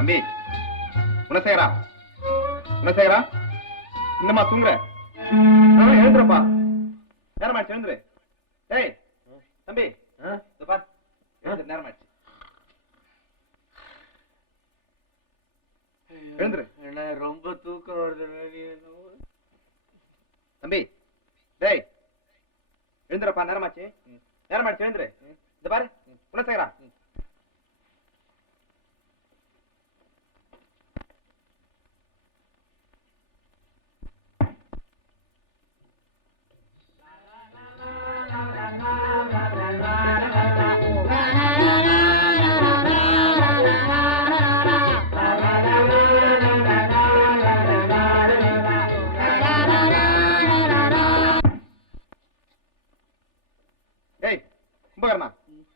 தம்பி குணசேகரா, குணசேகரா, இன்னமா தூங்குற? எழுந்துறப்பா, நேரமாச்சு, எழுந்துரு. டேய் தம்பி, பார், நேரமாச்சு, எழுந்துரு. ரொம்ப தூக்கம் வருது தம்பி. டேய் எழுந்துறப்பா, நேரமாச்சு, நேரமாச்சு, எழுந்துரு. இந்த பாரு குணசேகரா.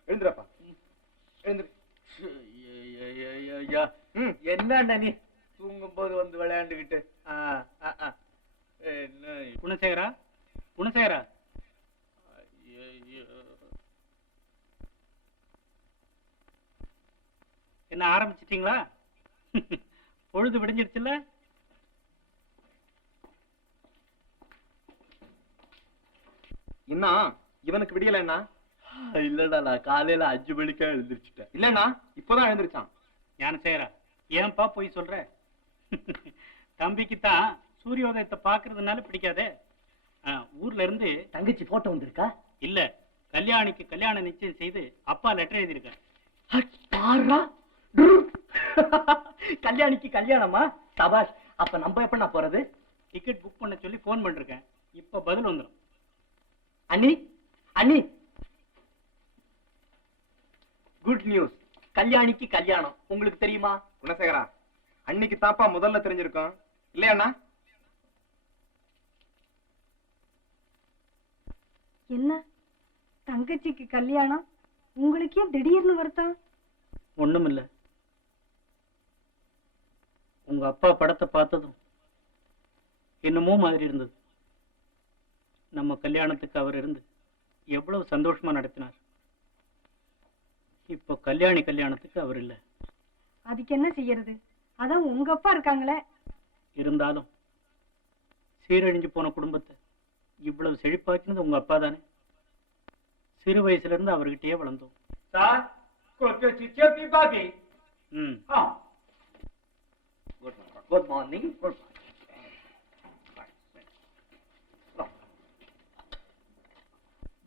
எழுந்துறப்பா, எழுந்துரு. என்ன நீ தூங்கும் போது வந்து விளையாண்டுகிட்டு? குணசேகரா, குணசேகரா, என்ன ஆரம்பிச்சிட்டீங்களா? பொழுது விடிஞ்சிருச்சுல்ல? இன்னும் இவனுக்கு விடியல? என்ன இல்லடா, நான் காலையில 5 மணிக்கா எழுந்திருச்சுட்டேன். இல்லண்ணா, இப்பதான் எழுந்திருச்சான். ஞானசேகரா, ஏன்பா போய் சொல்ற? தம்பிக்குத்தான் சூரியோதயத்தை பாக்குறதுனால பிடிக்காதே. ஊர்ல இருந்து தங்கச்சி போட்டோ வந்திருக்கா? இல்ல, கல்யாணிக்கு கல்யாணம் நிச்சயம் செய்து அப்பா லெட்டர் எழுதியிருக்க. கல்யாணிக்கு கல்யாணமா? சபாஷ். அப்ப நம்ம எப்ப நான் போறது? டிக்கெட் புக் பண்ண சொல்லி போன் பண்ணிருக்கேன். இப்ப பதில் வந்துடும். அண்ணி, அண்ணி, குட் நியூஸ். கல்யாணிக்கு கல்யாணம். உங்களுக்கு தெரியுமா? குணசேகரா, அன்னைக்கு தாப்பா முதல்ல தெரிஞ்சிருக்கோம் இல்லையா? என்ன தங்கச்சிக்கு கல்யாணம்? உங்களுக்கு ஏன் திடீர்னு வருத்தம்? ஒண்ணும் இல்ல, உங்க அப்பா படத்தை பார்த்ததும் என்னமோ மாதிரி இருந்தது. நம்ம கல்யாணத்துக்கு அவர் இருந்து எவ்வளவு சந்தோஷமா நடத்தினார். இப்போ கல்யாணி கல்யாணத்துக்கு அவர் இல்ல. அதுக்கு என்ன செய்யறது? அதான் உங்க அப்பா இருக்காங்களே. இருந்தாலும் சீரழிஞ்சு போன குடும்பத்தை இவ்வளவு செழிப்பாக்கினது உங்க அப்பா தானே. சிறு வயசுல இருந்து அவர்கிட்டயே வளர்ந்தோம். Good morning.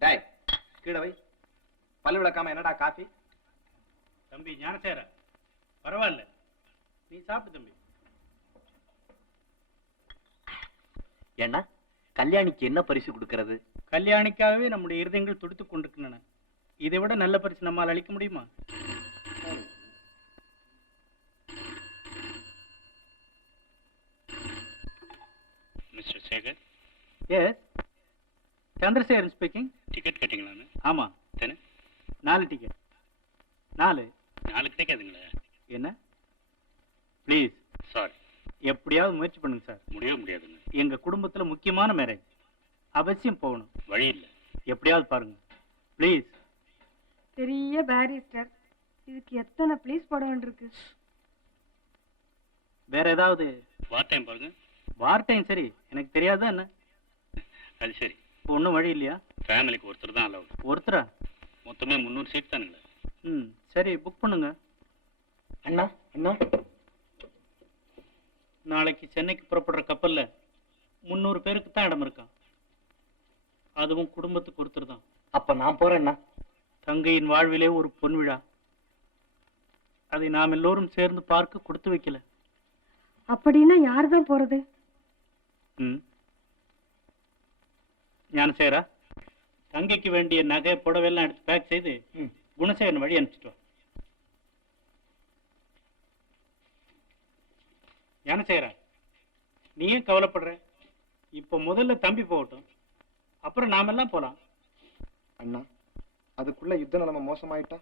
டேய் கீழே வை. பல்லு விளக்காம என்னடா காஃபி? தம்பி ஞானசேகரா, பரவாயில்ல, நீ சாப்பிடு தம்பி. என்ன கல்யாணிக்கு என்ன பரிசு கொடுக்கிறது? கல்யாணிக்காகவே நம்முடைய இருதயங்கள் துடித்துக் கொண்டிருக்கின்றன. இதை விட நல்ல பரிசு நம்மால் அளிக்க முடியுமா? Mister Sekar. Yes, Chandrasekaran speaking. Ticket கட்டிங்களான்னு? ஆமா. 4 டிக்கெட். 4 கிடைக்காதுங்களா? என்ன? ப்ளீஸ். சாரி. எப்படியாவது முயற்சி பண்ணுங்க சார். முடியாதுங்க. எங்க குடும்பத்துல முக்கியமான மேரேஜ், அவசியம் போகணும். வழி இல்லை, எப்படியாவது பாருங்க ப்ளீஸ். பெரிய பேரிஸ்டர், இதுக்கு எத்தனை ப்ளீஸ் போட வேண்டியிருக்கு. வேற ஏதாவது வார் டைம் பாருங்க. வார் டைம் சரி, எனக்கு தெரியாதா என்ன? அது சரி. ஒன்றும் வழி இல்லையா? ஃபேமிலிக்கு ஒருத்தர் தான் அலவுட். ஒருத்தரா? மொத்தமே 300 சீட் தானுங்களா? சரி, புக் பண்ணுங்க. அண்ணா, அண்ணா, நாளைக்கு சென்னைக்கு புறப்படுற கப்பல்ல 300 பேருக்கு தான் இடம் இருக்கா. அதுவும் குடும்பத்துக்கு ஒருத்தர் தான். அப்ப நான் போறேன்னா? தங்கையின் வாழ்விலே ஒரு பொன் விழா, அதை நாம் எல்லோரும் சேர்ந்து பார்க்க கொடுத்து வைக்கல. அப்படின்னா யாருதான் போறது? ஞானசேகரா, தங்கைக்கு வேண்டிய நகை புடவையெல்லாம் எடுத்து பேக் செய்து குணசேகரன் வழி அனுப்பிச்சிட்டு வா. ஞானசேகரா, நீ ஏன் கவலைப்படுற? இப்ப முதல்ல தம்பி போகட்டும், அப்புறம் நாமெல்லாம் போலாம். அண்ணா, அதுக்குள்ள யுத்த நிலைமை மோசமாயிட்டா?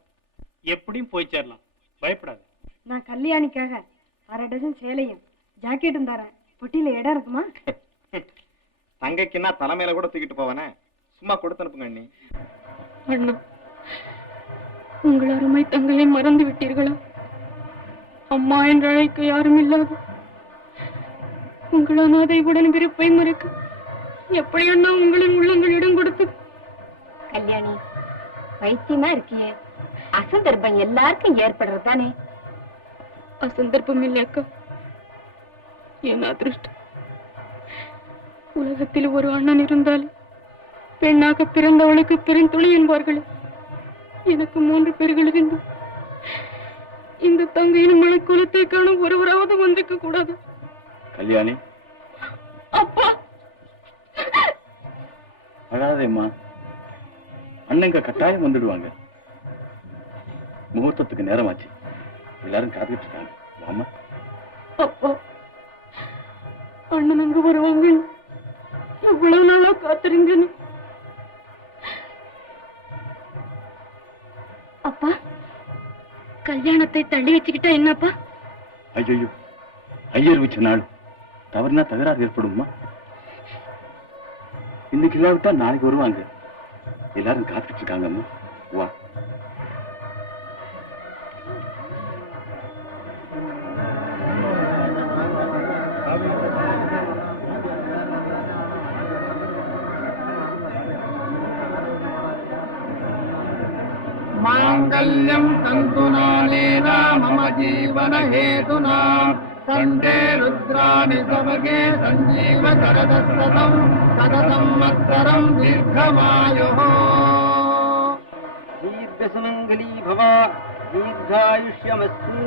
எப்படியும் போய் சேரலாம், பயப்படாது. நான் கல்யாணிக்காக 1/2 டஜன் சேலையும் ஜாக்கெட்டும் தரேன். பொட்டியில இடம் இருக்குமா? தங்கைக்குன்னா தலைமையில கூட தூக்கிட்டு போவானே, சும்மா கொடுத்து அனுப்புங்க அண்ணி. அண்ணா, உங்கள் அருமை தங்கையை மறந்து விட்டீர்களா? அம்மா என்று அழைக்க யாரும் இல்லாது உங்கள் அனாதையுடன் விருப்பை மறுக்க எப்படி அண்ணா உங்களின் உள்ளங்களிடம் கொடுத்து? கல்யாணி, பைத்தியமா இருக்கியே. அசந்தர்ப்பம் எல்லாருக்கும் ஏற்படுறதுதானே. அசந்தர்ப்பம் இல்லை அக்கா, என் அதிருஷ்டம். உலகத்தில் ஒரு அண்ணன் இருந்தால் பெண்ணாக பிறந்தவளுக்கு பெருந்துளி என்பார்களே. எனக்கு 3 பேர்கள் இருந்து இந்த தங்கையின் மனக்குலத்தை காண ஒருவராவது வந்திருக்க கூடாது. கல்யாணி, அப்பா, அழாதேம்மா. அண்ணங்க கட்டாயம் வந்துடுவாங்க. முகூர்த்தத்துக்கு நேரமாச்சு. எல்லாரும் காத்துக்கிட்டு இருக்காங்க. வாமா. அப்பா, அண்ணன் அங்கு வருவாங்க. எவ்வளவு நாளா காத்திருங்க. அப்பா, கல்யாணத்தை தள்ளி வச்சுக்கிட்டா என்னப்பா? ஐயோ, ஐயர் வச்ச நாள் தவறுனா தகராறு ஏற்படுமா? இன்னைக்கு இல்லாவிட்டா நாளைக்கு வருவாங்க. எல்லாரும் காத்துட்டு இருக்காங்கம்மா. வா. மாங்கல்யம் தந்துநானேன மம ஜீவன ஹேதுனா கண்டே ருத்ராணி சமகே சஞ்சீவ சரதசதம் சதசம்வத்சரம் தீர்க்கமாயுः. தீர்க்கசுமங்கலீ பவ, தீர்காயுஷ்யமஸ்து.